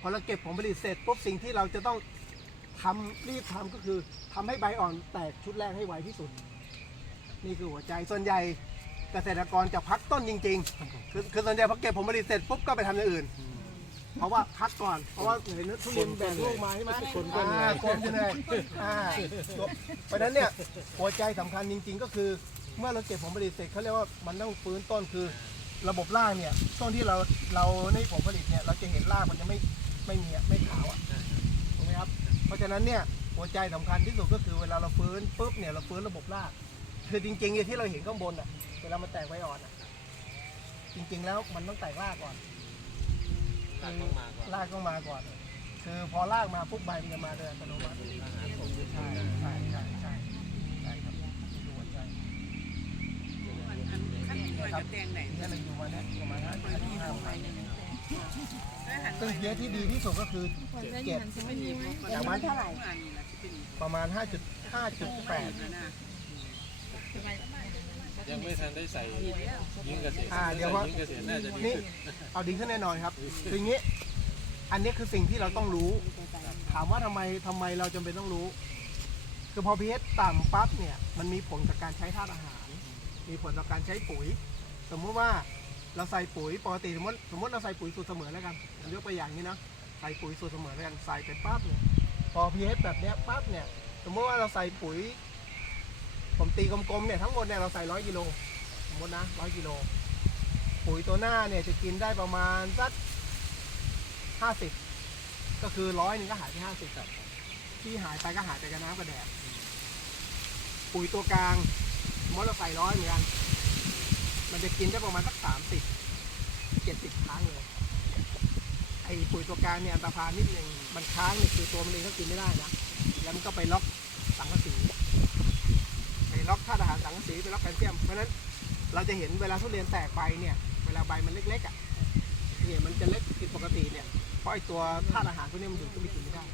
พอเราเก็บผลผลิตเสร็จปุ๊บสิ่งที่เราจะต้องทำรีบทำก็คือทำให้ใบอ่อนแตกชุดแรกให้ไวที่สุด นี่คือหัวใจส่วนใหญ่เกษตรกรจะพักต้นจริง ๆ คือคือส่วนใหญ่พอเก็บผลผลิตเสร็จปุ๊บก็ไปทำอย่างอื่น เพราะว่าพักก่อนเพราะว่าเห็นทุเรียนแบ่งลูกมาใช่ไหมคนก็เหนื่อย อ่าคนจะเหนื่อยอ่าเพราะฉะนั้นเนี่ยหัวใจสำคัญจริง ๆ ก็คือ เมื่อเราเก็บผลผลิตเสร็จเขาเรียกว่ามันต้องฟื้นต้นคือ ระบบรากเนี่ยต้นที่เราเราในผลผลิตเนี่ยเราจะเห็นรากมันจะไม่ ไม่มีอะไม่ขาวอะถูกไหมครับ เพราะฉะนั้นเนี่ยหัวใจสำคัญที่สุดก็คือเวลาเราฟื้นปุ๊บเนี่ยเราฟื้นระบบราก คือจริงๆเนี่ยที่เราเห็นข้างบนอะเวลามันแตกใบอ่อนอะจริง ๆ แล้วมันต้องแตกรากก่อน รากต้องมาก่อนรากต้องมาก่อน คือพอรากมาปุ๊บใบมันจะมาโดยอัตโนมัติ อาหารผมไม่ใช่ใช่ใช่ใช่ใช่ใช่ครับนี่คือหัวใจขั้นหน่วยกับแดงไหนนี่เราอยู่มาเนี่ยประมาณห้าห้าวัน ได้หันซึ่งเพี้ยที่ดีที่สุดก็คือเก็บไม่มีจากมันเท่าไหร่นี่แหละที่เป็นประมาณ 5.5.8นะนะยังไม่ทันได้ใส่ยิงเกษตรอ่าเดี๋ยวว่า ยิงเกษตรน่าจะดีนี่ขึ้นเอาดีขึ้นแน่นอนครับคืออย่างนี้อันนี้คือสิ่งที่เราต้องรู้ ถามว่าทำไมทำไมเราจำเป็นต้องรู้ คือพอ pH ต่ำปั๊บเนี่ยมันมีผลกับการใช้ธาตุอาหาร มีผลต่อการใช้ปุ๋ย สมมุติว่า เราใส่ปุ๋ยปกติสมมติสมมติเราใส่ปุ๋ยสูตรเสมอแล้วกันผมยกตัวอย่างนี้นะใส่ปุ๋ยสูตรเสมอแล้วกันใส่ไปปั๊บเนี่ยพอ pH แบบเนี้ยปั๊บเนี่ยสมมติว่าเราใส่ปุ๋ยผมตีกลมๆเนี่ยทั้งหมดเนี่ยเราใส่ร้อยกิโลสมมตินะร้อยกิโลปุ๋ยตัวหน้าเนี่ยจะกินได้ประมาณสักห้าสิบก็คือร้อยหนึ่งก็หายไปห้าสิบที่หายไปก็หายไปกับน้ำกับแดดปุ๋ยตัวกลางสมมติเราใส่ร้อยเหมือนกัน มันจะกินได้ประมาณสักสามสิบเจ็ดสิบครั้งเลยไอ้ปุ๋ยตัวกลางเนี่ยอันตรพานนิดหนึ่งมันค้างเนี่ยคือตัวมันเองก็กินไม่ได้นะแล้วมันก็ไปล็อกสังกะสีไปล็อกธาตุอาหารสังกะสีไปล็อกแคลเซียมเพราะฉะนั้นเราจะเห็นเวลาทุเรียนแตกใบเนี่ยเวลาใบมันเล็กๆอะเนี่ยมันจะเล็กผิดปกติเนี่ยเพราะไอ้ตัวธาตุอาหารพวกนี้มันอยู่ก็ไม่กินไม่ได้